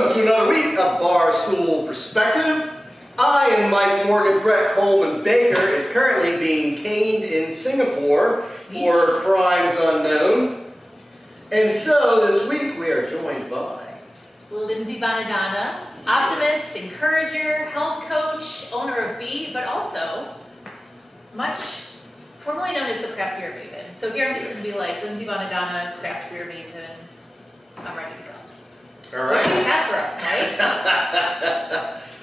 Welcome to another week of Barstool Perspective. I am Mike Morgan. Brett Coleman Baker is currently being caned in Singapore for crimes unknown. And so this week we are joined by Lindsay Bonadonna, optimist, encourager, health coach, owner of Bee, but also much formerly known as the craft beer maven. So here I'm just going to be like Lindsay Bonadonna, craft beer maven. I'm ready to go. All right. What do you have for us, Mike?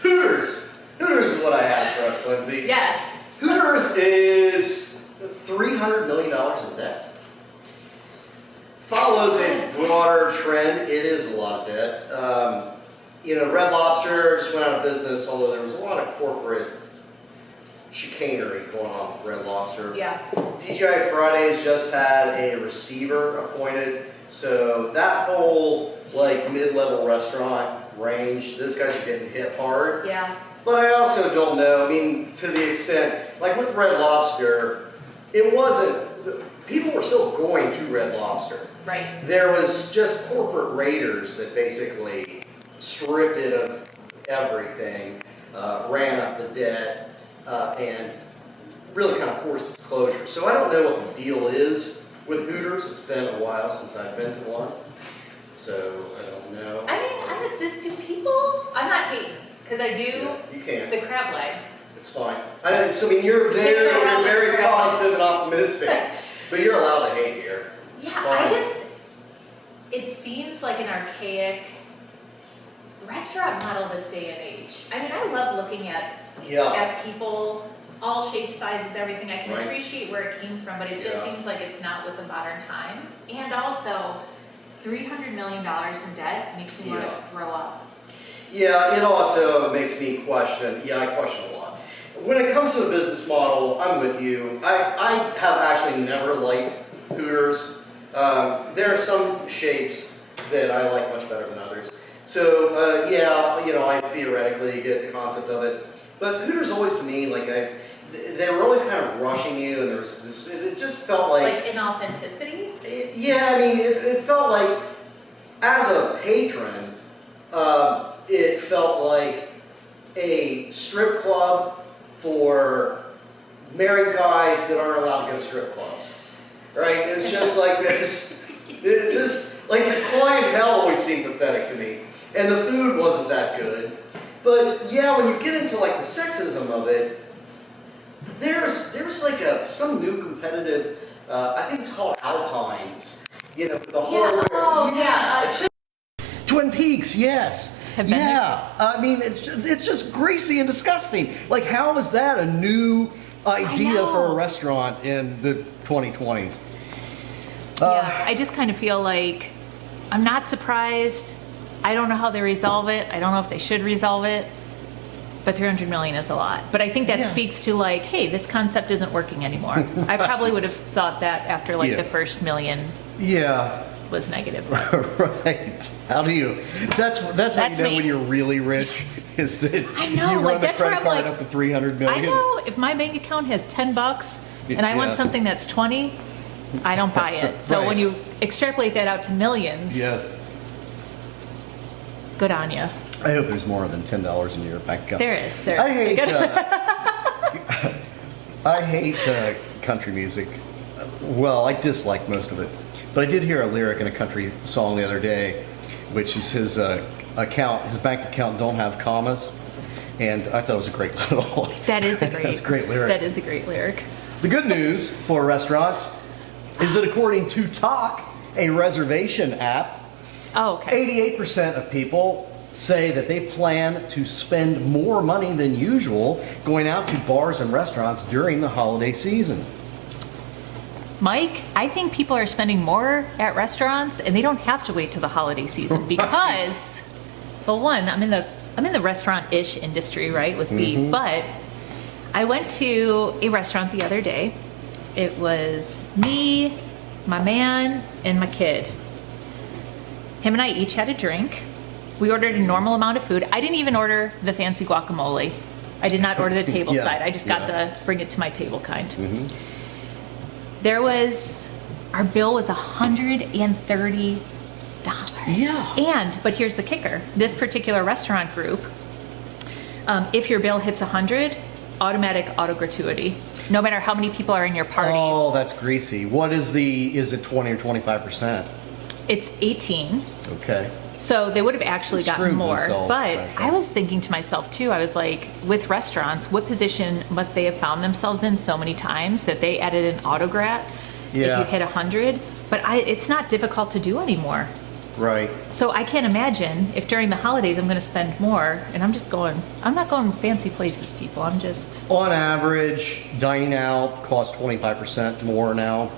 Hooters. Hooters is what I have for us, Lindsay. Yes. Hooters is $300 million in debt. Follows a broader trend. It is a lot of debt. Red Lobster just went out of business, although there was a lot of corporate chicanery going on with Red Lobster. Yeah. TGI Fridays just had a receiver appointed, so that whole mid-level restaurant range, those guys are getting hit hard. Yeah. But I also don't know, to the extent, with Red Lobster, it wasn't, people were still going to Red Lobster. Right. There was just corporate raiders that basically stripped it of everything, ran up the debt, and really kind of forced its closure. So I don't know what the deal is with Hooters. It's been a while since I've been to one. So I don't know. Do people, I'm not hating, because I do You can. the crab legs. It's fine. You're there, you're very positive and optimistic, but you're allowed to hate here. It's fine. It seems like an archaic restaurant model this day and age. I love looking at people, all shapes, sizes, everything. I can appreciate where it came from, but it just seems like it's not with the modern times. And also, $300 million in debt makes me want to throw up. Yeah, it also makes me question. Yeah, I question a lot. When it comes to the business model, I'm with you. I have actually never liked Hooters. There are some shapes that I like much better than others. So, I theoretically get the concept of it. But Hooters always, to me, they were always kind of rushing you, and there was this, it just felt like... Like inauthenticity? It felt like, as a patron, it felt like a strip club for married guys that aren't allowed to go to strip clubs. Right? It's just like this. It's just, the clientele always seemed pathetic to me. And the food wasn't that good. But when you get into the sexism of it, there's some new competitive, I think it's called Alpines. The hardware. It's just Twin Peaks, yes. It's just greasy and disgusting. How is that a new idea for a restaurant in the 2020s? I just kind of feel like I'm not surprised. I don't know how they resolve it. I don't know if they should resolve it. But $300 million is a lot. But I think that speaks to hey, this concept isn't working anymore. I probably would have thought that after the first million was negative. Right. How do you? That's how you know when you're really rich. Is that I know, you run the credit card up to $300 million? I know. If my bank account has $10 and I want something that's 20, I don't buy it. So when you extrapolate that out to millions, good on you. I hope there's more than $10 in your bank account. There is. I hate country music. Well, I dislike most of it. But I did hear a lyric in a country song the other day, which is his bank account don't have commas. And I thought it was a great little... That is a great lyric. That is a great lyric. The good news for restaurants is that according to Talk, a reservation app, 88% of people say that they plan to spend more money than usual going out to bars and restaurants during the holiday season. Mike, I think people are spending more at restaurants, and they don't have to wait till the holiday season because, well, one, I'm in the restaurant-ish industry, right, with Bee, but I went to a restaurant the other day. It was me, my man, and my kid. Him and I each had a drink. We ordered a normal amount of food. I didn't even order the fancy guacamole. I did not order the table side. I just got the bring it to my table kind. Our bill was $130. Yeah. But here's the kicker. This particular restaurant group, if your bill hits 100, automatic auto gratuity. No matter how many people are in your party. Oh, that's greasy. What is is it 20 or 25%? It's 18. Okay. So they would have actually gotten Screwed more. themselves, But actually. I was thinking to myself too, I was like, with restaurants, what position must they have found themselves in so many times that they added an autograt if Yeah. you hit 100? But it's not difficult to do anymore. Right. So I can't imagine if during the holidays I'm going to spend more, and I'm not going fancy places, people. I'm just, On average, dining out costs 25% more now.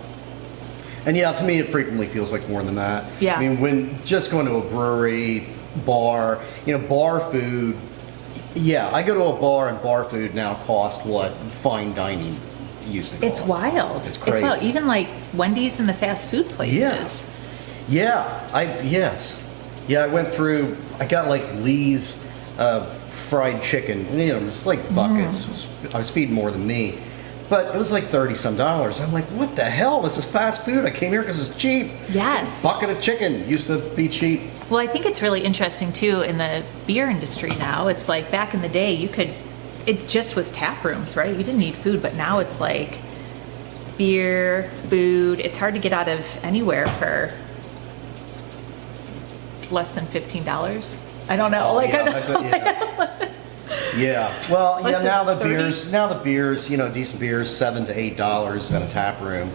And yeah, to me, it frequently feels like more than that. Yeah. I mean, when just going to a brewery, bar, bar food, yeah, I go to a bar and bar food now cost what fine dining used to cost. it's wild. It's crazy. wild. Even like Wendy's and the fast food places. Yeah, yes. Yeah, I got like Lee's fried chicken, it's like buckets. I was feeding more than me. But it was like $30 some. I'm like, what the hell? This is fast food. I came here because it's cheap. Yes. Bucket of chicken used to be cheap. Well, I think it's really interesting too in the beer industry now. It's like back in the day, it just was tap rooms, right? You didn't need food, but now it's like beer, food. It's hard to get out of anywhere for less than $15. I don't know. Yeah. Well, Less now the than 30? beers, decent beers, $7 to $8 in a tap room.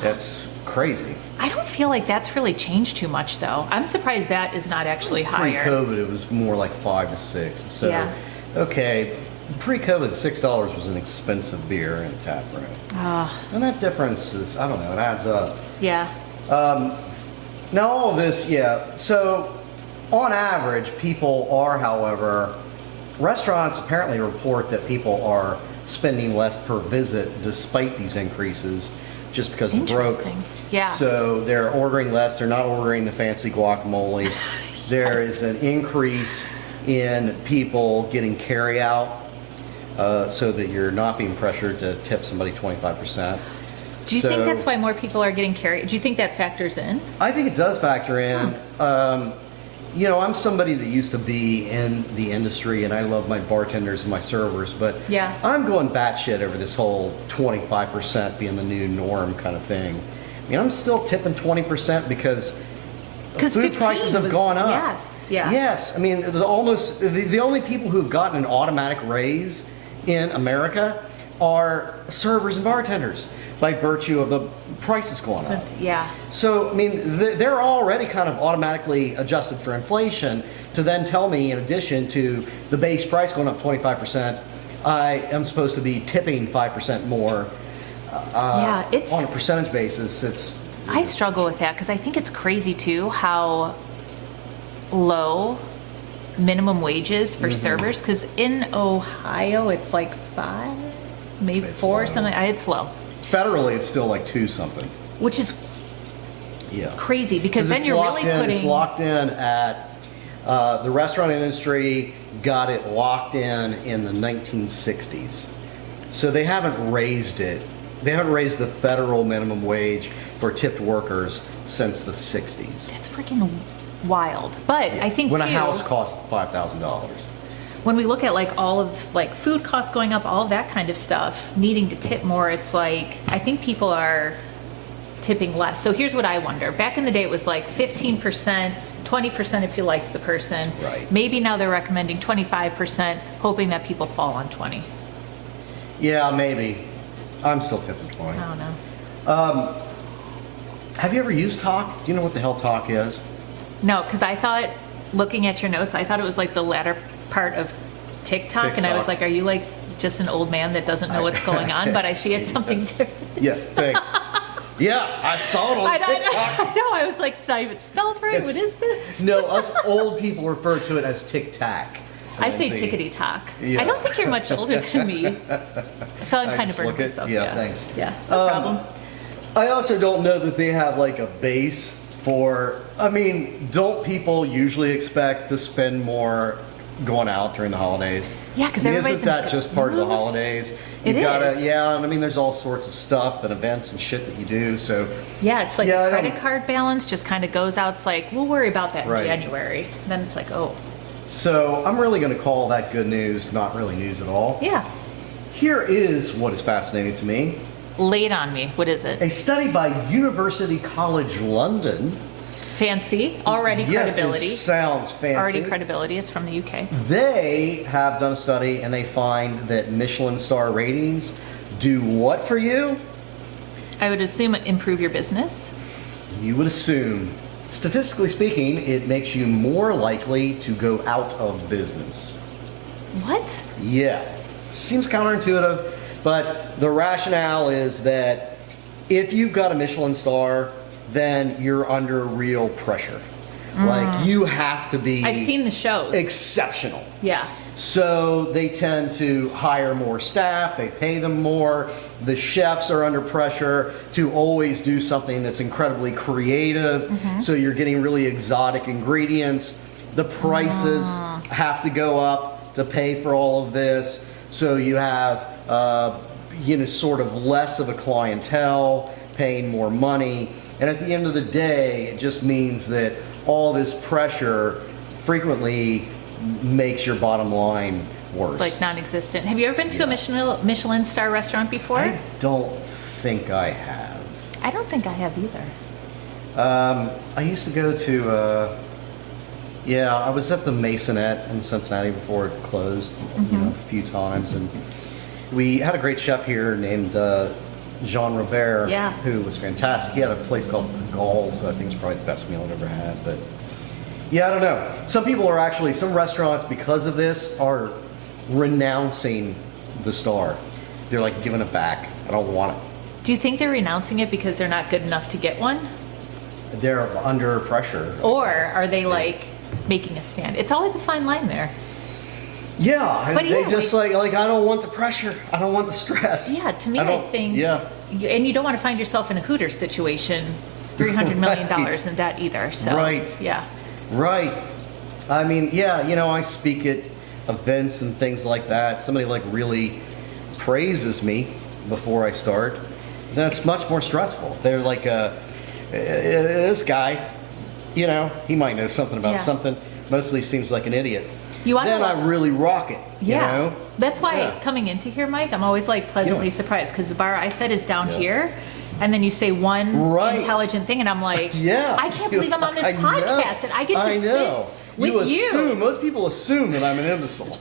That's crazy. I don't feel like that's really changed too much, though. I'm surprised that is not actually higher. Pre-COVID, it was more like 5 to 6. So, Yeah. okay, pre-COVID, $6 was an expensive beer in a tap room. And that difference is, I don't know, it adds up. Yeah. Now, all of this, yeah. So, on average, people are, however, restaurants apparently report that people are spending less per visit despite these increases just because they're broke. Interesting. Yeah. So, they're ordering less. They're not ordering the fancy guacamole. There is an increase in people getting carry out so that you're not being pressured to tip somebody 25%. Do you think that's why more people are getting carried? Do you think that factors in? I think it does factor in. I'm somebody that used to be in the industry, and I love my bartenders and my servers, but Yeah. I'm going batshit over this whole 25% being the new norm kind of thing. I mean, I'm still tipping 20% because food 15 prices have was- gone up. yes, yeah. Yes, I mean, the only people who've gotten an automatic raise in America are servers and bartenders by virtue of the prices going up. Yeah. So, I mean, they're already kind of automatically adjusted for inflation to then tell me, in addition to the base price going up 25%, I am supposed to be tipping 5% more Yeah, it's. on a percentage basis. I struggle with that because I think it's crazy too how low minimum wages for servers. Because in Ohio, it's like 5, maybe It's 4 or low. something. It's low, Federally, it's still like 2 something. which is Yeah. crazy because then it's you're locked really in, putting. It's locked in at the restaurant industry got it locked in the 1960s. So they haven't raised it. They haven't raised the federal minimum wage for tipped workers since the 60s. It's freaking wild. But I think when too, a house costs $5,000. when we look at like all of like food costs going up, all of that kind of stuff, needing to tip more, it's like I think people are tipping less. So here's what I wonder. Back in the day, it was like 15%, 20% if you liked the person. Right. Maybe now they're recommending 25%, hoping that people fall on 20. Yeah, maybe. I'm still tipping 20. I don't know. Have you ever used Talk? Do you know what the hell Talk is? No, because I thought, looking at your notes, I thought it was like the latter part of TikTok, and I was TikTok. like, are you like just an old man that doesn't know what's going on? But I see it's something different. Yes, thanks. Yeah, I saw it on I TikTok. know, I was like, it's not even spelled right. What is this? No, us old people refer to it as Tic Tac. I say tickety tock. Yeah. I don't think you're much older than me. So I'm I kind of just burning look it? myself. Yeah, thanks. Yeah, no problem. I also don't know that they have like a base for, I mean, don't people usually expect to spend more going out during the holidays? Yeah, 'cause I mean, everybody's isn't in a that good just part of the mood. holidays? It is. Yeah, I mean, there's all sorts of stuff and events and shit that you do, so. Yeah, it's like Yeah, the I don't- credit card balance just kind of goes out. It's like, we'll worry about that in Right. January. Then it's like, oh, So I'm really going to call that good news, not really news at all. yeah. Here is what is fascinating to me. Lay it on me. What is it? A study by University College London. Fancy. Already credibility. Yes, it sounds fancy. Already credibility. It's from the UK. They have done a study and they find that Michelin star ratings do what for you? I would assume improve your business. You would assume. Statistically speaking, it makes you more likely to go out of business. What? Yeah. Seems counterintuitive, but the rationale is that if you've got a Michelin star, then you're under real pressure. Like, you have to be I've seen the shows. exceptional. Yeah. So they tend to hire more staff, they pay them more. The chefs are under pressure to always do something that's incredibly creative. So you're getting really exotic ingredients. The prices have to go up to pay for all of this. So you have, sort of less of a clientele, paying more money. And at the end of the day, it just means that all this pressure frequently makes your bottom line worse. Like non-existent. Have you ever been to a Michelin star restaurant before? I don't think I have. I don't think I have either. I used to go to, I was at the Masonette in Cincinnati before it closed, a few times, and we had a great chef here named Jean Robert, Yeah. who was fantastic. He had a place called Gauls. I think it's probably the best meal I've ever had, but yeah, I don't know. Some restaurants, because of this, are renouncing the star. They're like giving it back. I don't want it. Do you think they're renouncing it because they're not good enough to get one? They're under pressure. I Or guess. are they like making a stand? It's always a fine line there. Yeah, But they yeah, just like I don't want the pressure. I don't want the stress. Yeah, to me, I don't- think. Yeah. And you don't want to find yourself in a Hooters situation, $300 million Right. in debt either. So, Right. Yeah. Right. I mean, yeah, I speak at events and things like that. Somebody like really praises me before I start. That's much more stressful. They're like, this guy, he might know something about Yeah. something. Mostly seems like an idiot. You wanna Then I like- really rock it. Yeah. You know? That's why Yeah. coming into here, Mike, I'm always like pleasantly Yeah. surprised because the bar I said is down Yeah. here. And then you say one Right. intelligent thing, and I'm like, Yeah. I can't believe I'm on this I know. podcast and I get to sit with you. Assume, most people assume that I'm an imbecile.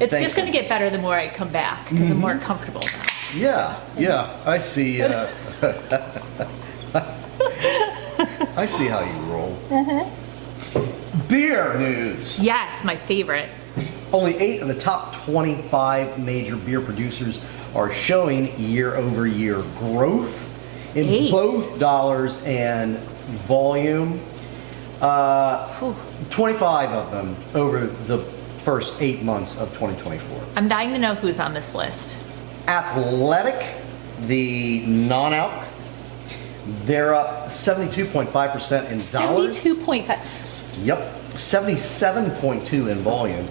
It's Thanks, just going to get better the more I come back because I'm more comfortable now. Yeah, I see. I see how you roll. Beer news. Yes, my favorite. Only 8 of the top 25 major beer producers are showing year-over-year growth in 8? both dollars and volume. Whew. 25 of them over the first 8 months of 2024. I'm dying to know who's on this list. Athletic, the non-alc, they're up 72.5% in dollars. 72.5. Yep, 77.2 in volume.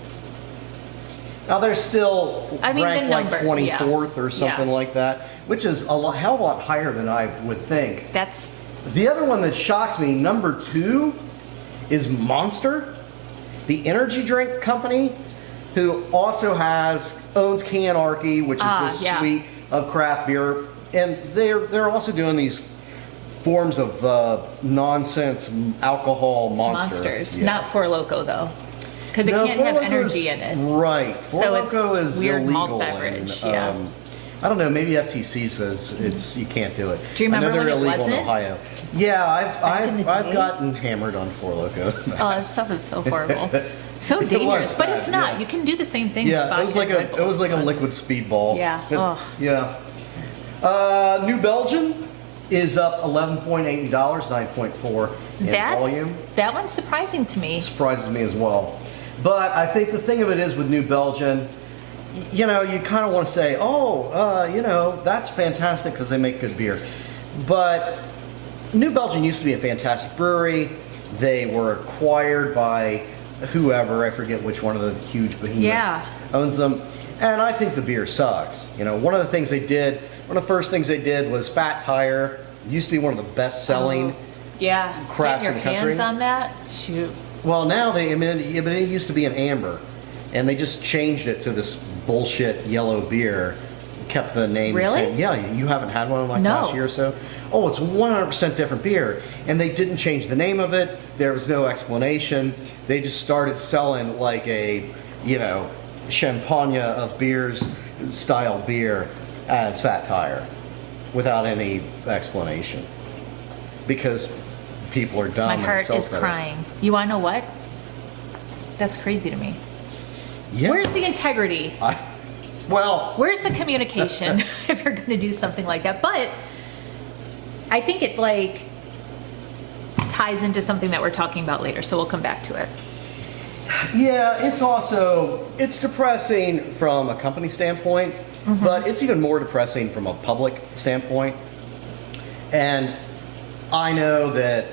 Now they're still I mean, the ranked like number, 24th yes. or something Yeah. like that, which is a hell of a lot higher than I would think. That's The other one that shocks me, number 2, is Monster, the energy drink company, who also owns Canarchy, which is this yeah. suite of craft beer, and they're also doing these forms of nonsense alcohol monsters, Yeah. not Four Loco though, because it No, can't Four have Loko energy is- in it. Right. Four So it's Loko is weird malt illegal. beverage, And, yeah. I don't know. Maybe FTC says you can't do it. Do you remember I know they're when it illegal in wasn't? Ohio. Yeah, in the I've day? gotten hammered on Four Loko. Oh, that stuff is so horrible, so It was dangerous. But bad, it's not. yeah. You can do the same thing. Yeah, with it was vodka like and Red Bull. it was like a liquid speedball. Yeah. It- Ugh. yeah. New Belgium is up $11.8 9.4 in volume. That one's surprising to me. Surprises me as well. But I think the thing of it is with New Belgium, you kind of want to say, that's fantastic because they make good beer. But New Belgium used to be a fantastic brewery. They were acquired by whoever, I forget which one of the huge behemoths owns them. And I think the beer sucks. You know, one of the first things they did was Fat Tire. It used to be one of the best selling crafts in the country. Get your hands on that? Shoot. Well, now it used to be an amber, and they just changed it to this bullshit yellow beer. Kept the name the same. Yeah, you haven't had one in like last year or so? Oh, it's 100% different beer. And they didn't change the name of it. There was no explanation. They just started selling like a, you know, champagne of beers style beer as Fat Tire without any explanation. Because people are dumb. My heart is crying. You want to know what? That's crazy to me. Yeah. Where's the integrity? Where's the communication if you're going to do something like that? But I think it like ties into something that we're talking about later, so we'll come back to it. Yeah, it's depressing from a company standpoint, but it's even more depressing from a public standpoint. And I know that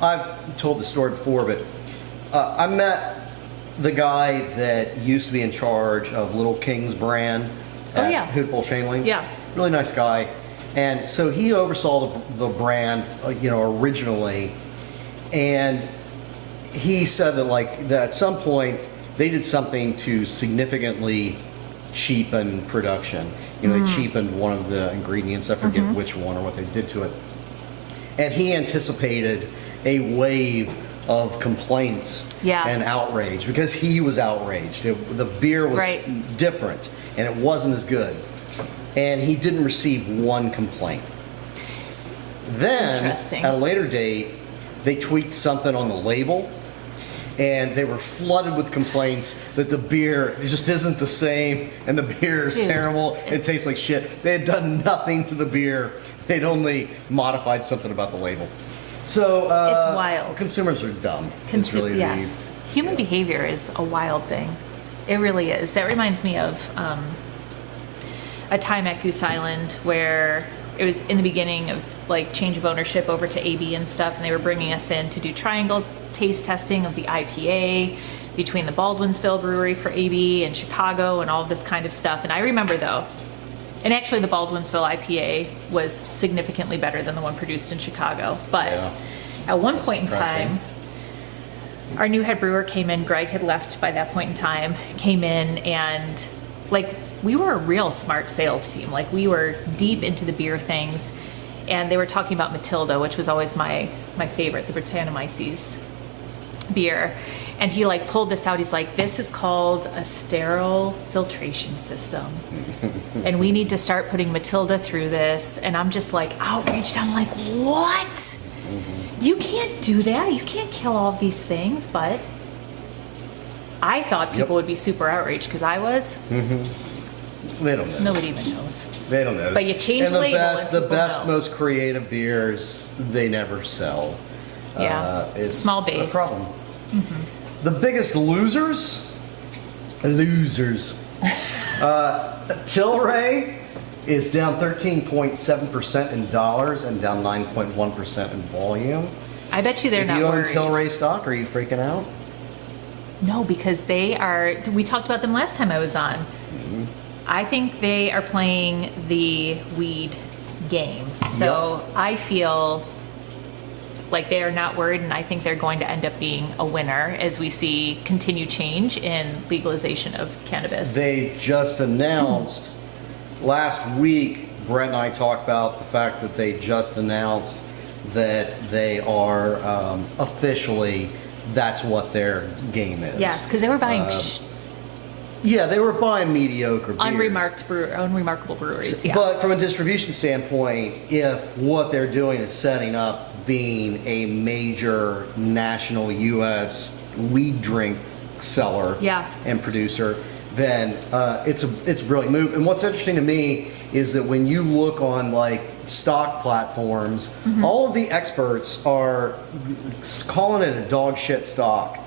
I've told the story before, but I met the guy that used to be in charge of Little King's brand at Hootable Shanley. Yeah. Really nice guy. And so he oversaw the brand, you know, originally. And he said that at some point they did something to significantly cheapen production. You know, they cheapened one of the ingredients. I forget which one or what they did to it. And he anticipated a wave of complaints and outrage because he was outraged. The beer was different and it wasn't as good. And he didn't receive one complaint. Then, at a later date, they tweaked something on the label and they were flooded with complaints that the beer just isn't the same and the beer is terrible. It tastes like shit. They had done nothing to the beer. They'd only modified something about the label. So it's wild. Consumers are dumb. Human behavior is a wild thing. It really is. That reminds me of a time at Goose Island where it was in the beginning of like change of ownership over to AB and stuff, and they were bringing us in to do triangle taste testing of the IPA between the Baldwinsville Brewery for AB and Chicago and all of this kind of stuff. And I remember though, and actually the Baldwinsville IPA was significantly better than the one produced in Chicago. But at one point in time, our new head brewer came in, Greg had left by that point in time, came in and like we were a real smart sales team. Like we were deep into the beer things and they were talking about Matilda, which was always my favorite, the Brettanomyces beer. And he like pulled this out. He's like, this is called a sterile filtration system. And we need to start putting Matilda through this. And I'm just like outraged. I'm like, what? You can't do that. You can't kill all of these things. But I thought people would be super outraged because I was. They don't know. Nobody even knows. They don't know. But you change the label the best, most creative beers, they never sell. It's small base. A problem. The biggest losers. Tilray is down 13.7% in dollars and down 9.1% in volume. I bet you they're not worried. If you own Tilray stock, are you freaking out? No, because they are. We talked about them last time I was on. I think they are playing the weed game. So I feel like they are not worried, and I think they're going to end up being a winner as we see continued change in legalization of cannabis. They just announced last week, Brett and I talked about the fact that they just announced that they are officially, that's what their game is. Yes, because they were buying they were buying mediocre beers. Unremarkable breweries. Yeah. But from a distribution standpoint, if what they're doing is setting up being a major national U.S. weed drink seller and producer, then it's a brilliant move. And what's interesting to me is that when you look on like stock platforms, all of the experts are calling it a dog shit stock.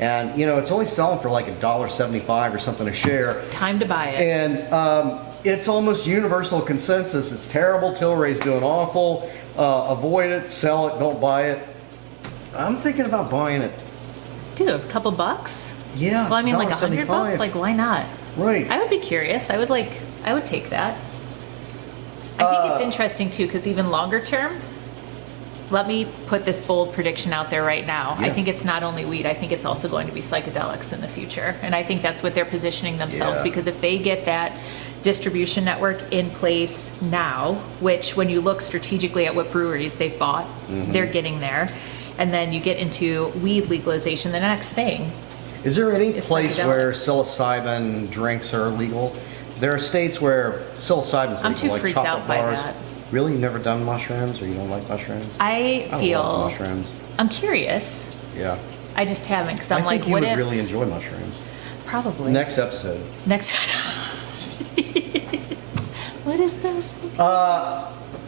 And, you know, it's only selling for like $1.75 or something a share. Time to buy it. And it's almost universal consensus. It's terrible. Tilray's doing awful. Avoid it. Sell it. Don't buy it. I'm thinking about buying it. Dude, a couple bucks? Yeah. Well, I mean, like $1.75. $100, like why not? Right. I would be curious. I would take that. I think it's interesting too, because even longer term, let me put this bold prediction out there right now. I Yeah. think it's not only weed, I think it's also going to be psychedelics in the future. And I think that's what they're positioning themselves, Yeah. because if they get that distribution network in place now, which when you look strategically at what breweries they've bought, they're getting there. And then you get into weed legalization, the next thing. Is there any It's place psychedelic. where psilocybin drinks are illegal? There are states where psilocybin's I'm legal, too like freaked chocolate out by bars. that. Really? You've never done mushrooms, or you don't like mushrooms? I love feel, mushrooms. I'm curious. Yeah. I just haven't, because I I'm think like, you what would if? really enjoy mushrooms. Probably. Next episode. Next. What is this?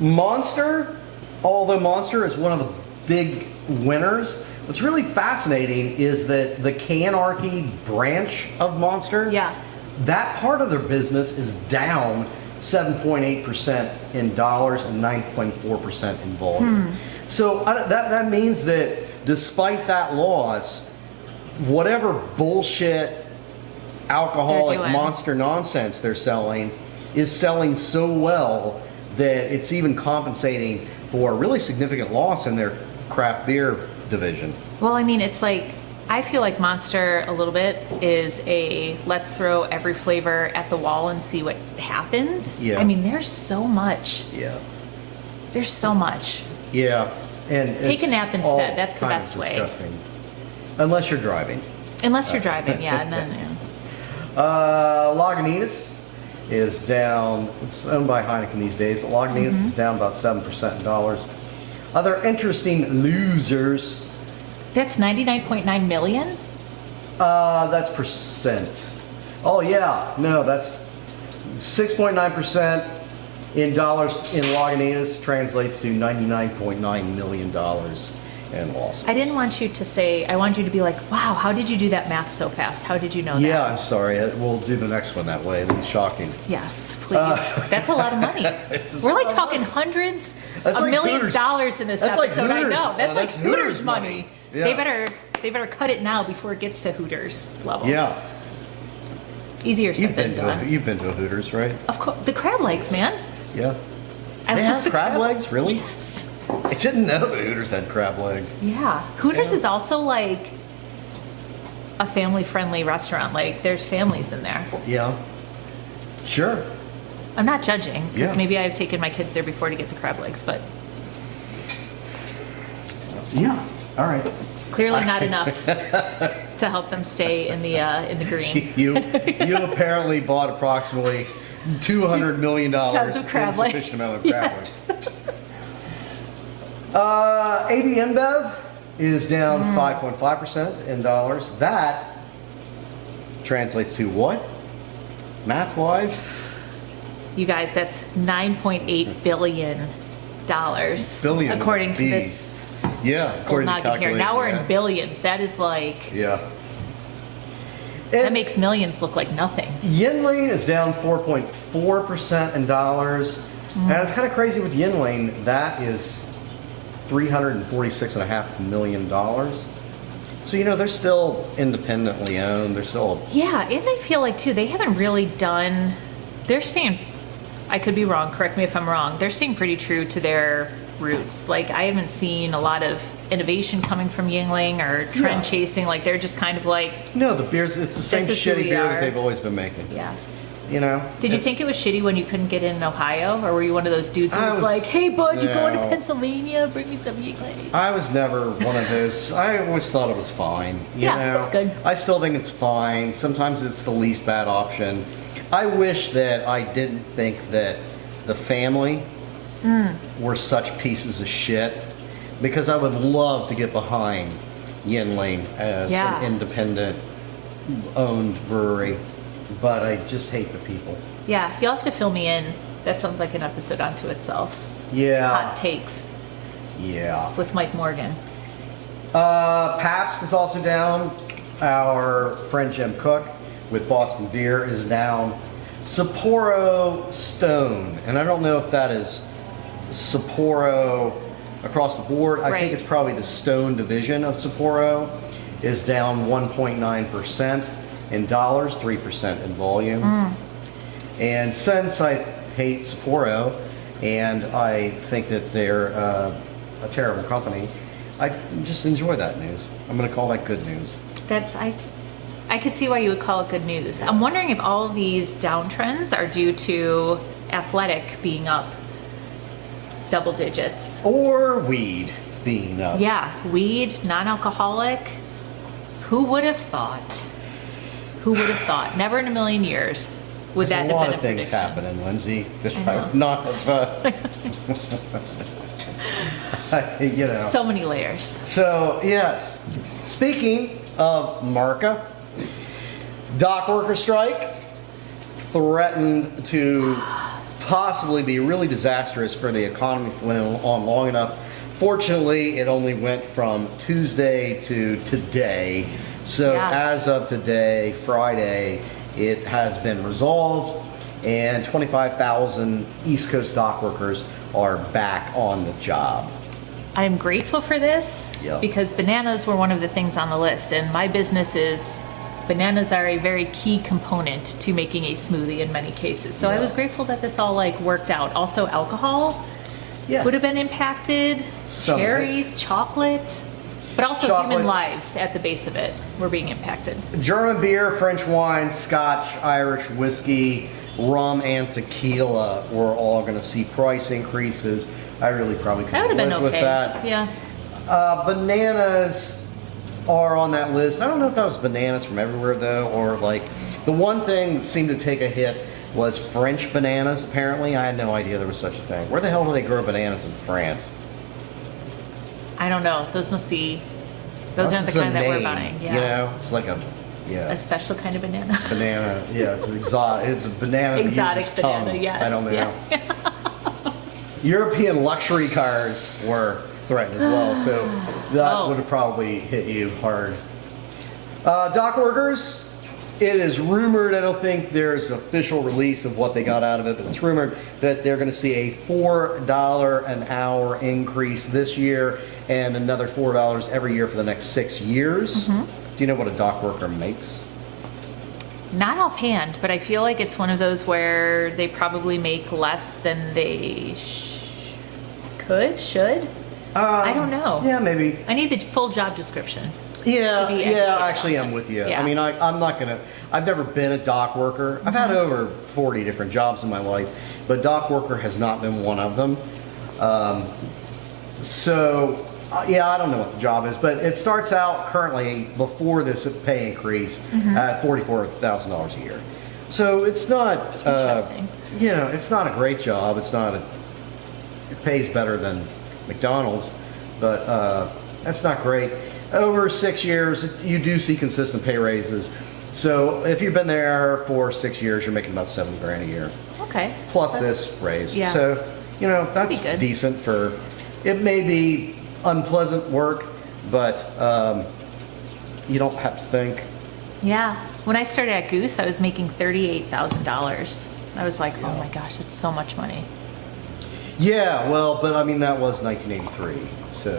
Monster, although Monster is one of the big winners, what's really fascinating is that the Canarchy branch of Monster, Yeah. that part of their business is down 7.8% in dollars and 9.4% in volume. So that means that despite that loss, whatever bullshit alcoholic doing. Monster nonsense they're selling is selling so well that it's even compensating for a really significant loss in their craft beer division. Well, I mean, it's like, I feel like Monster a little bit is a let's throw every flavor at the wall and see what happens. Yeah. I mean, there's so much. Yeah. There's so much. Yeah. And Take a it's nap instead. all That's the kind of best way. disgusting. Unless you're driving. Unless you're driving, yeah, and then, yeah. Lagunitas is down. It's owned by Heineken these days, but Lagunitas is down about 7% in dollars. Other interesting losers. That's 99.9 million? That's percent. Oh yeah, no, that's 6.9% in dollars in Lagunitas translates to $99.9 million in losses. I didn't want you to say, I wanted you to be like, wow, how did you do that math so fast? How did you know that? Yeah, I'm sorry. We'll do the next one that way. It's shocking. Yes, please. That's a lot of money. We're like talking hundreds That's of like millions Hooters. of dollars in this That's like episode. I Hooters. know. That's like That's Hooters Hooters money. money. Yeah. They better cut it now before it gets to Hooters level. Yeah, Easier said than done. you've been to a Hooters, right? Of course, the crab legs, man. Yeah. I They love have the crab legs, really? Yes. I didn't know that Hooters had crab legs. Yeah. Hooters Yeah. is also like a family-friendly restaurant. Like there's families in there. Yeah. Sure. I'm not judging because Yeah. maybe I've taken my kids there before to get the crab legs, but Yeah. All right. clearly not enough to help them stay in the green. You apparently bought approximately $200 million Tons of crab legs. insufficient amount of crab Yes. legs. AB InBev is down 5.5% in dollars. That translates to what? Math-wise? You guys, that's $9.8 billion Billion according to B. this Yeah, old according to noggin here. Now we're in calculating, billions. That is like, yeah. that And makes millions look like nothing. Yuengling is down 4.4% in dollars. And it's kind of crazy with Yuengling. That is $346.5 million. So, they're still independently owned. They're still, Yeah, and I feel like too, they haven't really done, they're staying, I could be wrong, correct me if I'm wrong, they're staying pretty true to their roots. Like I haven't seen a lot of innovation coming from Yuengling or trend Yeah. chasing. Like they're just kind of like, no, the beers, it's the same This is who shitty we beer are. that they've always been making. yeah. Did you It's- think it was shitty when you couldn't get in Ohio? Or were you one of those dudes that I was, was- like, hey bud, you going to no. Pennsylvania? Bring me some Yuengling. I was never one of those. I always thought it was fine. You Yeah, know? that's good. I still think it's fine. Sometimes it's the least bad option. I wish that I didn't think that the family were such pieces of shit, because I would love to get behind Yuengling as Yeah. an independent owned brewery, but I just hate the people. Yeah, you'll have to fill me in. That sounds like an episode unto itself. Yeah. Hot takes Yeah. with Mike Morgan. Pabst is also down. Our friend Jim Cook with Boston Beer is down. Sapporo Stone, and I don't know if that is Sapporo across the board. I Right. think it's probably the Stone division of Sapporo. is down 1.9% in dollars, 3% in volume. And since I hate Sapporo and I think that they're a terrible company, I just enjoy that news. I'm going to call that good news. I could see why you would call it good news. I'm wondering if all of these downtrends are due to Athletic being up double digits. Or weed being up. Yeah, weed, non-alcoholic. Who would have thought? Who would have thought? Never in a million years would There's that have been a a lot of things prediction. happening, Lindsay. That I I know. would not have, you know. So many layers. So, yes. Speaking of Marca, dock worker strike threatened to possibly be really disastrous for the economy if it went on long enough. Fortunately, it only went from Tuesday to today. So Yeah. as of today, Friday, it has been resolved, and 25,000 East Coast dock workers are back on the job. I'm grateful for this Yeah. because bananas were one of the things on the list, and my business is bananas are a very key component to making a smoothie in many cases. So I Yeah. was grateful that this all like worked out. Also, alcohol Yeah. would have been impacted, Some of it. cherries, chocolate, but also Chocolate. human lives at the base of it were being impacted. German beer, French wine, Scotch, Irish whiskey, rum, and tequila were all going to see price increases. I really probably could That would have have been lived okay. with that. Yeah. Bananas are on that list. I don't know if that was bananas from everywhere though, or like the one thing that seemed to take a hit was French bananas. Apparently, I had no idea there was such a thing. Where the hell do they grow bananas in France? I don't know. Those must be, those aren't the That's kind that we're name, buying. Yeah. You know, it's like a A special kind of banana. banana. Yeah, it's exotic. It's a banana. that Exotic uses tongue. banana, yes. I don't know. Yeah. European luxury cars were threatened as well, so that Oh. would have probably hit you hard. Dock workers, it is rumored, I don't think there's an official release of what they got out of it, but it's rumored that they're going to see a $4 an hour increase this year and another $4 every year for the next 6 years. Mm-hmm. Do you know what a dock worker makes? Not offhand, but I feel like it's one of those where they probably make less than they should. I don't know. Yeah, maybe. I need the full job description. Yeah, to be yeah, educated actually on I'm this. with you. Yeah. I mean, I'm not gonna, I've never been a dock worker. I've had over 40 different jobs in my life, but dock worker has not been one of them. Yeah, I don't know what the job is, but it starts out currently before this pay increase at $44,000 a year. So it's not, Interesting. it's not a great job. It's not it pays better than McDonald's, but that's not great. Over 6 years, you do see consistent pay raises. So if you've been there for 6 years, you're making about $7,000 a year, Okay. plus That's- this raise. yeah. So, that's Pretty good. decent for, it may be unpleasant work, but you don't have to think. Yeah. When I started at Goose, I was making $38,000. I was like, oh my gosh, it's so much money. Yeah, well, but I mean, that was 1983, so.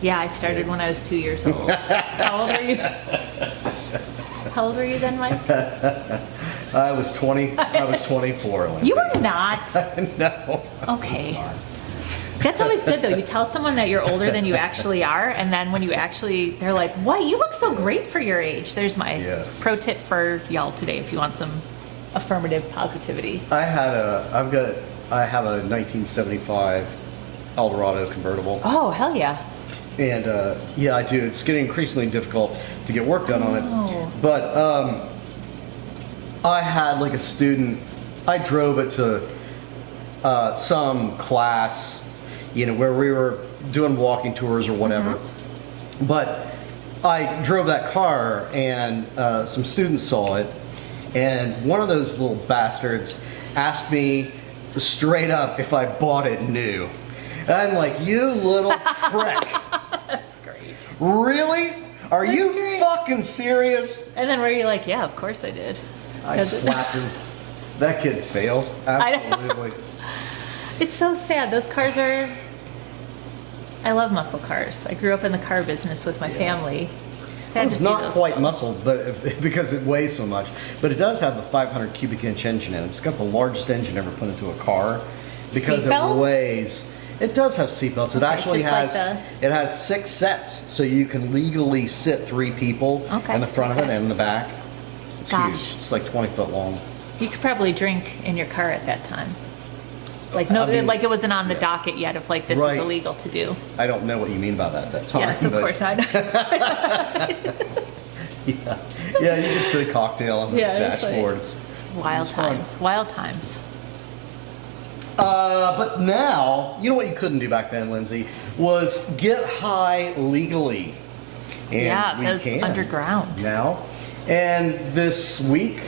Yeah, I started when I was 2 years old. How old are you? How old were you then, Mike? I was 24. Lindsay. You were not. No. Okay. That's always good though. You tell someone that you're older than you actually are, and then when you actually, they're like, "What? You look so great for your age." There's my Yeah. pro tip for y'all today if you want some affirmative positivity. I have a 1975 Eldorado convertible, Oh, hell yeah. and yeah, I do. It's getting increasingly difficult to get work done on it. Oh. But I had like a student. I drove it to some class, where we were doing walking tours or whatever. But I drove that car, and some students saw it, and one of those little bastards asked me straight up if I bought it new. And I'm like, you little prick. That's great. Really? Are That's you great. fucking serious? And then were you like, "Yeah, of course I did." I slapped him. That kid failed. I know. Absolutely. It's so sad. Those cars are I love muscle cars. I grew up in the car business with my family. Sad to It's see not those quite go. muscle, but because it weighs so much. But it does have a 500 cubic inch engine in it. It's got the largest engine ever put into a car because it Seatbelts? weighs. It does have seatbelts. It Okay, actually just like has. It has 6 sets, so you can legally sit 3 people Okay, in the front of it okay. and in the back. It's Gosh. huge. It's like 20 foot long. You could probably drink in your car at that time. Like no, I mean, like it wasn't on the yeah. docket yet of like this is Right. illegal to do. I don't know what you mean by that at that time. Yes, of but- course not. Yeah, yeah, you can sit a cocktail on the Yeah, it's like- dashboard. It's Wild It's fun. times, wild times. But now, you know what you couldn't do back then, Lindsay, was get high legally. And Yeah, we because can underground. now. And this week,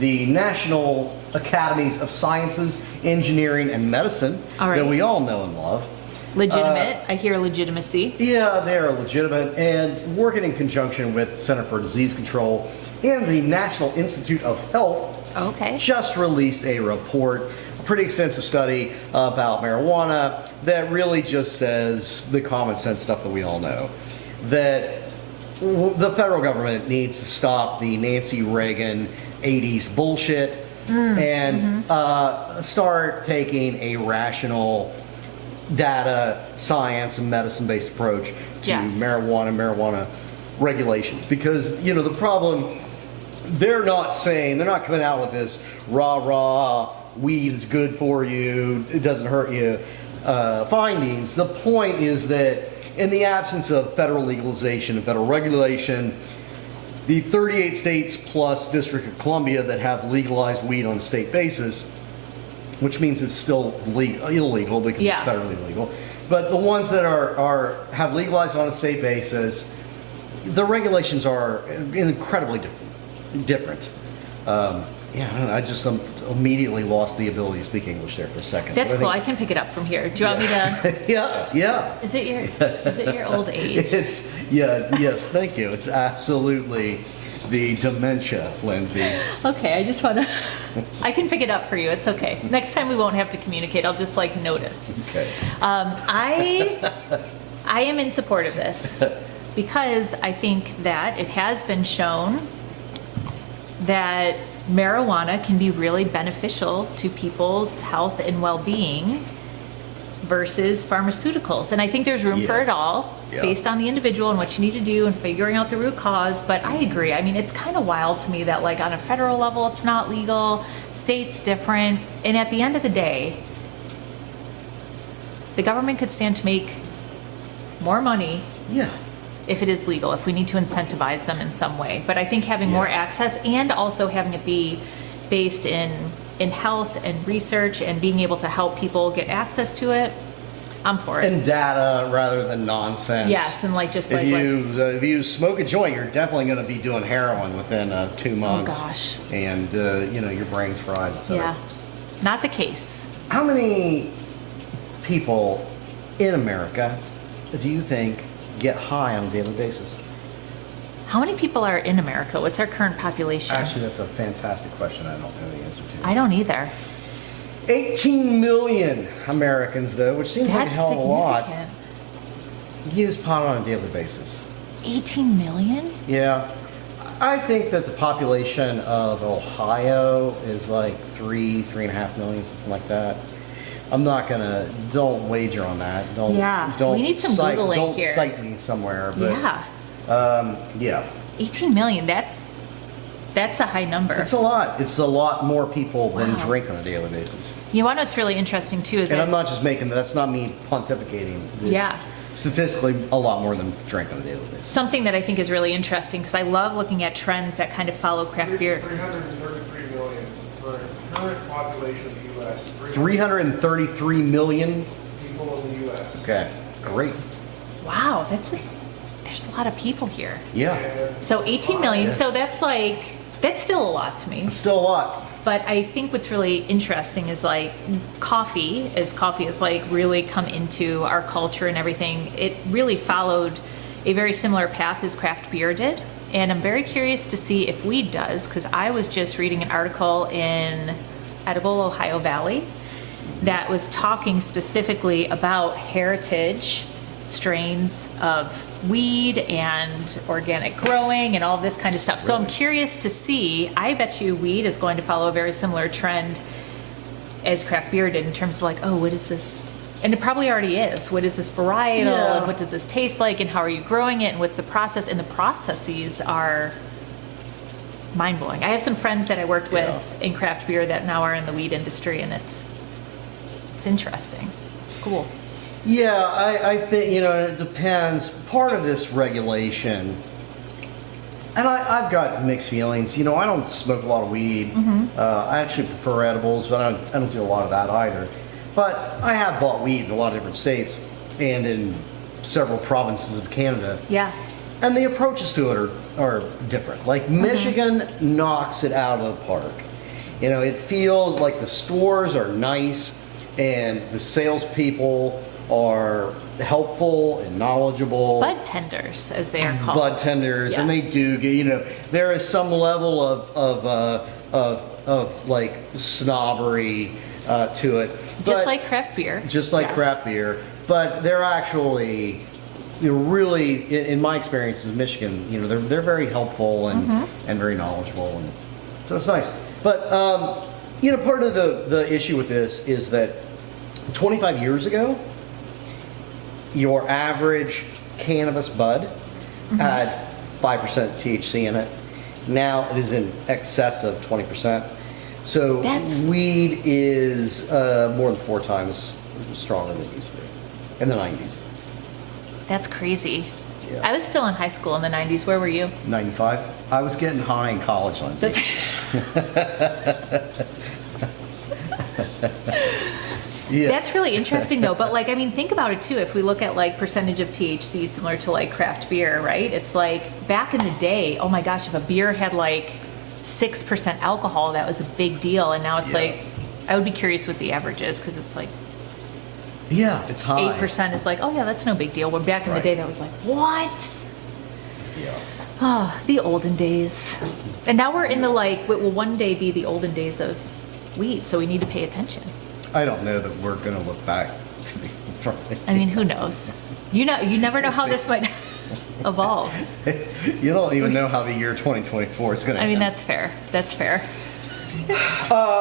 the National Academies of Sciences, Engineering, and Medicine, All right. that we all know and love. Legitimate. I hear legitimacy. Yeah, they're legitimate and working in conjunction with Center for Disease Control and the National Institute of Health Okay. just released a report, a pretty extensive study about marijuana that really just says the common sense stuff that we all know. That the federal government needs to stop the Nancy Reagan 80s bullshit and start taking a rational data, science, and medicine-based approach to Yes. marijuana regulation. Because, you know, the problem, they're not coming out with this rah, weed is good for you, it doesn't hurt you findings. The point is that in the absence of federal legalization and federal regulation, the 38 states plus District of Columbia that have legalized weed on a state basis, which means it's still illegal because Yeah. it's federally illegal, but the ones that have legalized on a state basis, the regulations are incredibly different. Yeah, I don't know, I just immediately lost the ability to speak English there for a second. That's But cool. I think- can pick it up from here. Do you want me to? Yeah. Is it your old age? Yes, thank you. It's absolutely the dementia, Lindsay. Okay, I just want to. I can pick it up for you. It's okay. Next time we won't have to communicate. I'll just like notice. Okay. I am in support of this because I think that it has been shown that marijuana can be really beneficial to people's health and well-being versus pharmaceuticals. And I think there's room for Yes. it all Yeah. based on the individual and what you need to do and figuring out the root cause. But I agree. I mean, it's kind of wild to me that like on a federal level, it's not legal, states different. And at the end of the day, the government could stand to make more money Yeah. if it is legal, if we need to incentivize them in some way. But I think having more Yeah. access and also having it be based in health and research and being able to help people get access to it, I'm for it. And data rather than nonsense. Yes, and like just If like if you smoke a joint, you're definitely going to be doing heroin within 2 months. gosh. And your brain's fried. So. yeah, not the case. How many people in America do you think get high on a daily basis? How many people are in America? What's our current population? Actually, that's a fantastic question. I don't know the answer to. I don't either. 18 million Americans, though, which seems like a That's hell of a lot, significant. use pot on a daily basis. 18 million? Yeah. I think that the population of Ohio is like 3.5 million, something like that. I'm not gonna, don't wager on that. Don't, Yeah, don't we need some cite, Googling don't here. cite me somewhere, but Yeah, yeah. 18 million, that's a high number. It's a lot. It's a lot more people than Wow. drink on a daily basis. You want to know what's really interesting too is And that I'm not just making, that's not me pontificating. It's Yeah. statistically a lot more than drink on a daily basis. something that I think is really interesting because I love looking at trends that kind of follow craft beer. 333 million for current population of the U.S. 333 million? people in the U.S. Okay, great. Wow, there's a lot of people here. Yeah, And So 18 million, Yeah. so that's still a lot to me. it's still a lot. But I think what's really interesting is like coffee has like really come into our culture and everything. It really followed a very similar path as craft beer did. And I'm very curious to see if weed does, because I was just reading an article in Edible Ohio Valley that was talking specifically about heritage strains of weed and organic growing and all this kind of stuff. So I'm curious to see, I bet you weed is going to follow a very similar trend as craft beer did in terms of like, oh, what is this? And it probably already is. What is this varietal? Yeah. And what does this taste like? And how are you growing it? And what's the process? And the processes are mind blowing. I have some friends that I worked with in craft beer that now are in the weed industry, and it's interesting. It's cool. Yeah, I think, it depends. Part of this regulation, and I've got mixed feelings. I don't smoke a lot of weed. I actually prefer edibles, but I don't do a lot of that either. But I have bought weed in a lot of different states and in several provinces of Canada. Yeah. And the approaches to it are different. Like Michigan knocks it out of the park. It feels like the stores are nice and the salespeople are helpful and knowledgeable. Bud tenders, as they are called. Bud tenders, and they Yes. do get, there is some level of like snobbery to it. Just But- like craft beer. just like Yes. craft beer, but they're actually really, in my experience in Michigan, they're very helpful and very knowledgeable, and so it's nice. But part of the issue with this is that 25 years ago, your average cannabis bud had 5% THC in it. Now it is in excess of 20%. So That's- weed is more than 4 times stronger than it used to be in the 90s. That's crazy. Yeah. I was still in high school in the 90s. Where were you? 95. I was getting high in college, Lindsay. Yeah. That's really interesting though. But think about it too. If we look at like percentage of THC similar to like craft beer, right? It's like back in the day, oh my gosh, if a beer had like 6% alcohol, that was a big deal. And now it's Yeah. like, I would be curious what the average is because it's like Yeah, it's high. 8% is like, oh yeah, that's no big deal. When back in the Right. day, that was like, what? Yeah. Oh, the olden days. And now we're in the like, what will one day be the olden days of weed, so we need to pay attention. I don't know that we're going to look back to be from I mean, who knows? You never know how this might evolve. You don't even know how the year 2024 is going to I mean, end. that's fair. That's fair.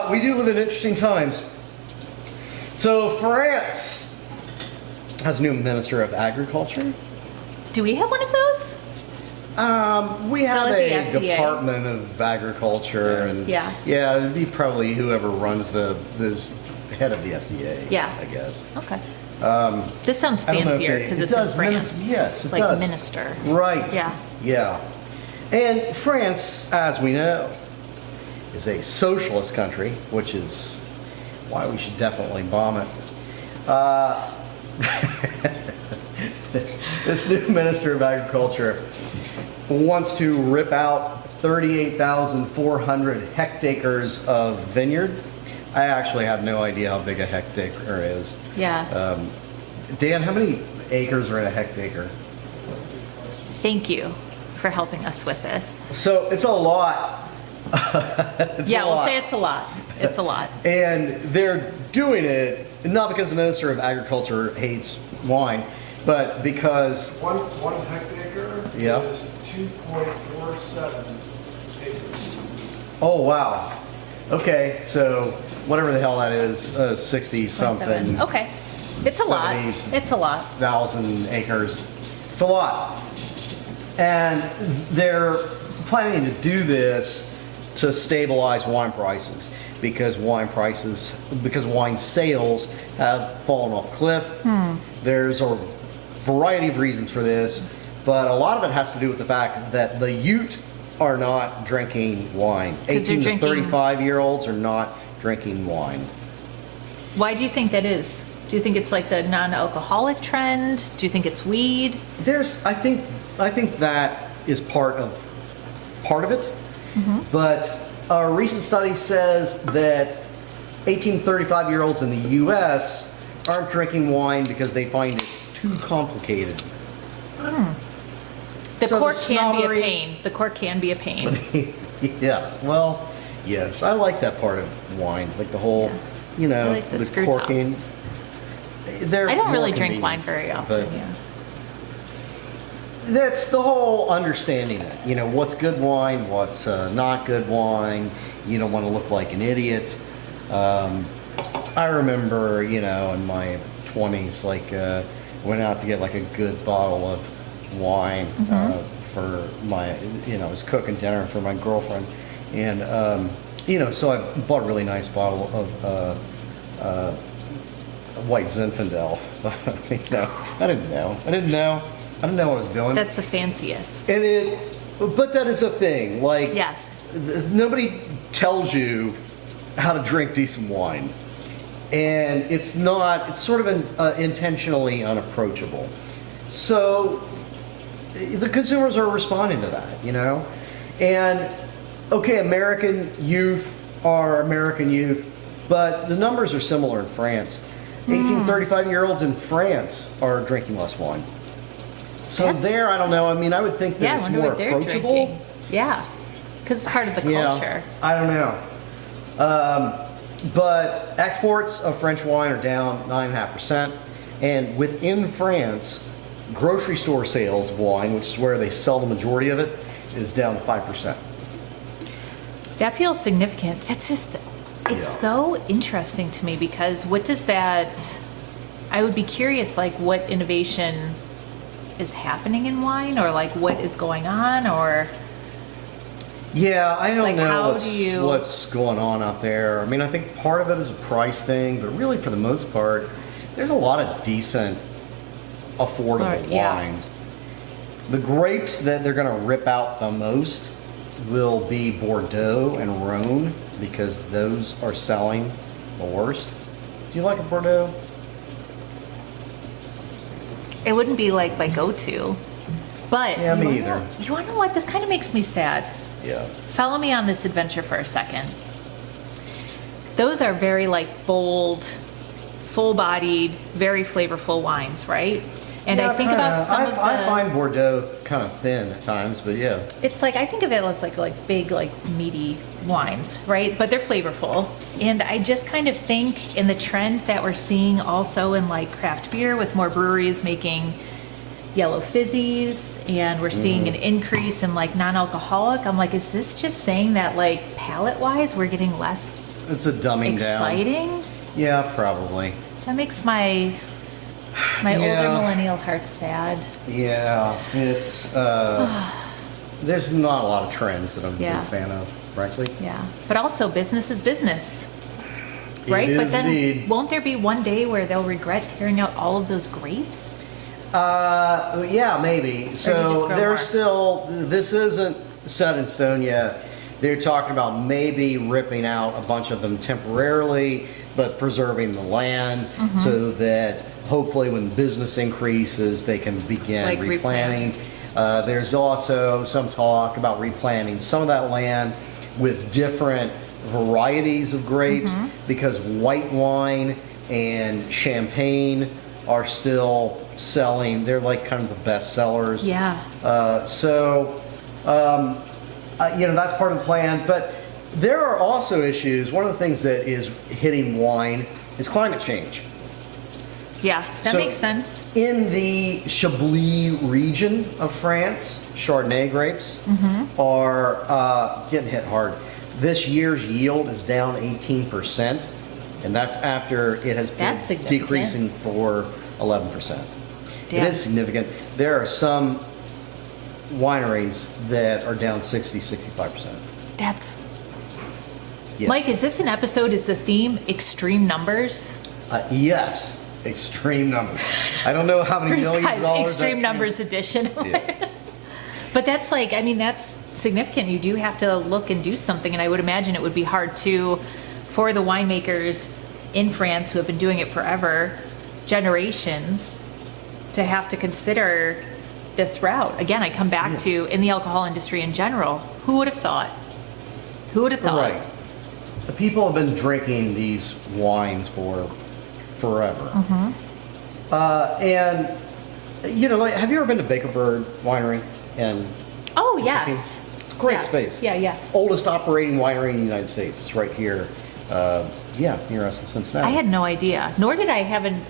We do live in interesting times. So France has a new Minister of Agriculture. Do we have one of those? We have like the a FDA? Department of Agriculture, and Yeah. it'd be probably whoever runs the head of the FDA. Yeah. I guess. Okay. This sounds I don't know if fancier they- because it it's in does France. yes, it like does. minister. Right. Yeah. Yeah. And France, as we know, is a socialist country, which is why we should definitely bomb it. This new Minister of Agriculture wants to rip out 38,400 hectares of vineyard. I actually have no idea how big a hectare is. Yeah. Dan, how many acres are in a hectare? Thank you for helping us with this. So it's a lot. We'll say it's a lot. It's a lot. And they're doing it not because the Minister of Agriculture hates wine, but because One hectare Yeah. is 2.47 acres. oh wow, okay, so whatever the hell that is, 60 something Okay. It's a lot. 70. It's a lot. thousand acres. It's a lot. And they're planning to do this to stabilize wine prices because wine sales have fallen off a cliff. There's a variety of reasons for this, but a lot of it has to do with the fact that the youth are not drinking wine. 'Cause they're 18 to drinking- 35-year-olds are not drinking wine. Why do you think that is? Do you think it's like the non-alcoholic trend? Do you think it's weed? I think that is part of it. But a recent study says that 18 to 35-year-olds in the U.S. aren't drinking wine because they find it too complicated. The So the cork can be a snobbery- pain. The cork can be a pain. Yeah, well, yes, I like that part of wine, like the whole, I like the screw corking. tops. They're I don't more really drink wine convenient, very often. but- Yeah. that's the whole understanding it. You know, what's good wine, what's not good wine. You don't want to look like an idiot. I remember, you know, in my 20s, like, went out to get like a good bottle of wine for my, you know, I was cooking dinner for my girlfriend. And, you know, so I bought a really nice bottle of white Zinfandel. You know, I didn't know what I was doing. That's the fanciest. And but that is a thing. Like, Yes. Nobody tells you how to drink decent wine. And it's sort of intentionally unapproachable. So the consumers are responding to that, you know? And, okay, American youth are American youth, but the numbers are similar in France. 18, 35-year-olds in France are drinking less wine. So That's- there, I don't know. I mean, I would think that Yeah, I it's wonder more what they're approachable. drinking. Yeah, because it's part of the culture. I don't know. But exports of French wine are down 9.5%. And within France, grocery store sales of wine, which is where they sell the majority of it, is down 5%. That feels significant. That's just, it's Yeah. so interesting to me because what does that, I would be curious, like, what innovation is happening in wine or like what is going on or. Yeah, I don't Like, know how what's, do you- what's going on out there. I mean, I think part of it is a price thing, but really for the most part, there's a lot of decent, affordable Right, yeah. wines. The grapes that they're going to rip out the most will be Bordeaux and Rhone because those are selling the worst. Do you like a Bordeaux? It wouldn't be like my go-to, but Yeah, me wanna either. know- you want to know what? This kind of makes me sad. Yeah. Follow me on this adventure for a second. Those are very like bold, full-bodied, very flavorful wines, right? And Yeah, I think kinda. about some of the. I find Bordeaux kind of thin at times, but yeah. It's like I think of it as like big like meaty wines, right? But they're flavorful. And I just kind of think in the trend that we're seeing also in like craft beer with more breweries making yellow fizzies and we're seeing an increase in like non-alcoholic. I'm like, is this just saying that like palate-wise we're getting less It's a dumbing down. exciting? Yeah, probably. That makes my older Yeah. millennial heart sad. Yeah, it's there's not a lot of trends that I'm a Yeah. big fan of, frankly. Yeah. But also business is business. It Right? But is then indeed. won't there be one day where they'll regret tearing out all of those grapes? Yeah, maybe. just So grow more? there's still, this isn't set in stone yet. They're talking about maybe ripping out a bunch of them temporarily, but preserving the land Mm-hmm. so that hopefully when business increases, they can begin Like replanting. There's also some talk about replanting some of that land with different varieties of grapes Mm-hmm. because white wine and champagne are still selling. They're like kind of the best sellers. Yeah. You know, that's part of the plan. But there are also issues. One of the things that is hitting wine is climate change. Yeah, that So- makes sense. In the Chablis region of France, Chardonnay grapes are getting hit hard. This year's yield is down 18%, and that's after it has been That's significant. decreasing for 11%. Yeah. It is significant. There are some wineries that are down 60, 65%. That's Yeah. Mike, is this an episode? Is the theme extreme numbers? Yes, extreme numbers. I don't know how many Bruce millions of Guy's dollars. extreme that numbers edition. Yeah. But that's like, I mean, that's significant. You do have to look and do something, and I would imagine it would be hard to, for the winemakers in France who have been doing it forever, generations, to have to consider this route. Again, I come back to in the alcohol industry in general. Who would have thought? Who would have thought? Right. The people have been drinking these wines for forever. And, you know, like, have you ever been to Baker Bird Winery? And Oh Kentucky? yes. It's a great Yes. space. Yeah, yeah. Oldest operating winery in the United States. It's right here. Yeah, near us in Cincinnati. I had no idea. Nor did I have an.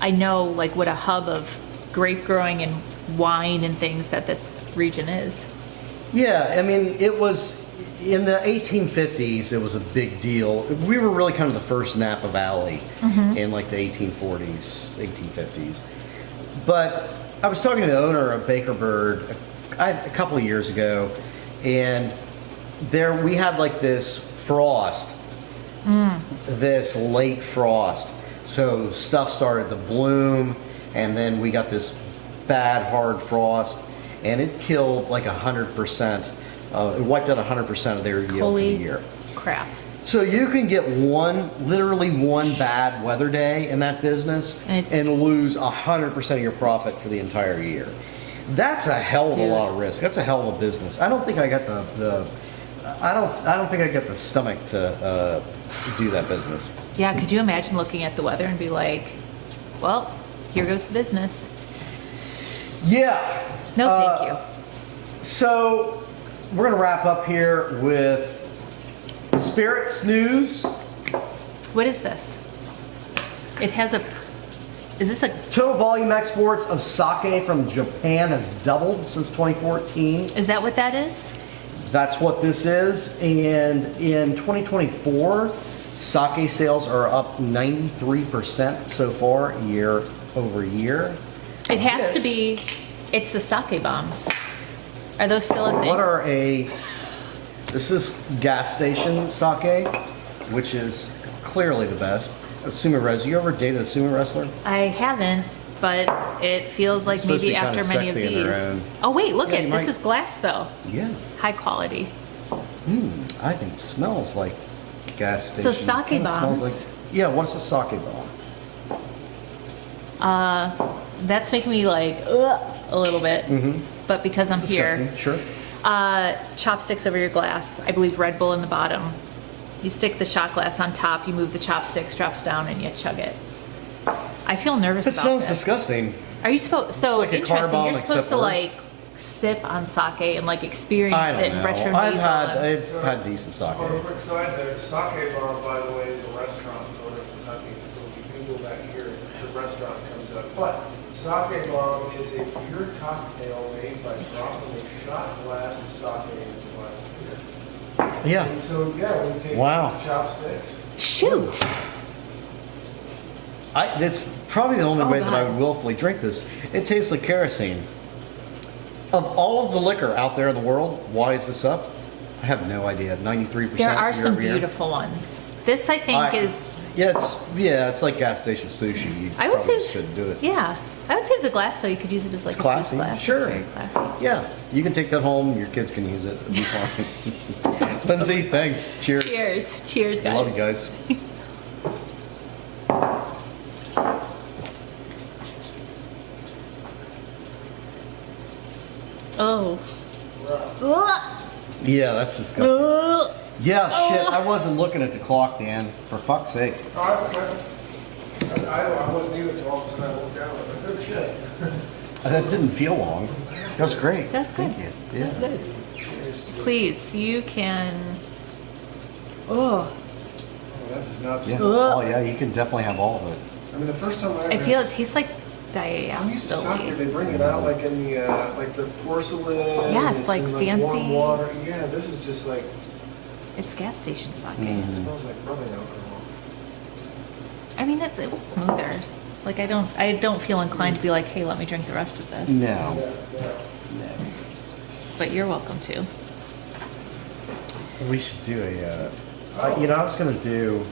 I know like what a hub of grape growing and wine and things that this region is. Yeah, I mean, it was in the 1850s. It was a big deal. We were really kind of the first Napa Valley in like the 1840s, 1850s. But I was talking to the owner of Baker Bird a couple of years ago, and there we had like this frost, this late frost. So stuff started to bloom, and then we got this bad hard frost, and it killed like 100%. It wiped out 100% of their yield for Holy the year. crap. So you can get literally one bad weather day in that business and lose 100% of your profit for the entire year. That's a hell of a lot of risk. That's a hell of a business. I don't think I got I don't think I got the stomach to do that business. Yeah, could you imagine looking at the weather and be like, well, here goes the business. Yeah. No, thank you. So we're gonna wrap up here with Spirits News. What is this? It has is this a, Total volume exports of sake from Japan has doubled since 2014. is that what that is? That's what this is. And in 2024, sake sales are up 93% so far year over year. It has to Yes. be, it's the sake bombs. Are those still a thing? This is gas station sake, which is clearly the best. A sumo wrestler. You ever dated a sumo wrestler? I haven't, but it feels like supposed to maybe be kinda after many of sexy in their these. own. Oh wait, look Yeah, at you this might- is glass though. Yeah. High quality. I think it smells like gas So station. sake Kinda smells bombs. yeah, what's a sake bomb? That's making me like ugh, a little bit. But because I'm It's here, disgusting. Sure. chopsticks over your glass. I believe Red Bull in the bottom. You stick the shot glass on top, you move the chopsticks, drops down, and you chug it. I feel nervous It about sounds this. disgusting. Are you supposed? So It's like a car interesting. bomb You're supposed except to worse. like sip on sake and like experience I it don't and know. retro I've nasal. had decent sake. On a quick side there, Sake Bomb, by the way, is a restaurant in Northern Kentucky, so if you Google that here, the restaurant comes up. But Sake Bomb is a pure cocktail made by dropping a shot glass of sake into a glass of beer. Yeah. And so, yeah, we take Wow. chopsticks. Shoot. It's probably the only Oh, way that I God. would willfully drink this. It tastes like kerosene. Of all of the liquor out there in the world, why is this up? I have no idea. 93%. There are year some over year. beautiful ones. This I think is. Yeah, it's like gas station sushi. You I would probably say. should do it. Yeah, I would save the glass though. You could use it as like It's a classy. juice glass. Sure. It's very classy. Yeah, you can take that home. Your kids can use it. It'll be fine. Lindsay, thanks. Cheers. Cheers. Cheers, guys. Love you guys. Oh. Ugh. Yeah, that's disgusting. Ugh. Yeah, shit. I wasn't looking at the clock, Dan. For fuck's sake. Oh, that's okay. I wasn't either until all of a sudden I looked down, I was like, oh shit. That didn't feel long. That was great. That's good. Thank you. Yeah. That's good. Please, you can. Oh. Oh, that does not Yeah. smell. Oh yeah, you can definitely have all of it. I mean, the first time I feel it tastes like I'm used to sake, they diastole. bring it out like in the, like the porcelain. Yes, it's like in, fancy- warm water. Yeah, this is just like, It's gas station sake. it smells like rubbing alcohol. I mean, it was smoother. Like I don't feel inclined to be like, hey, let me drink the rest of this. No. Yeah, yeah. No. But you're welcome to. We should do a. I was gonna do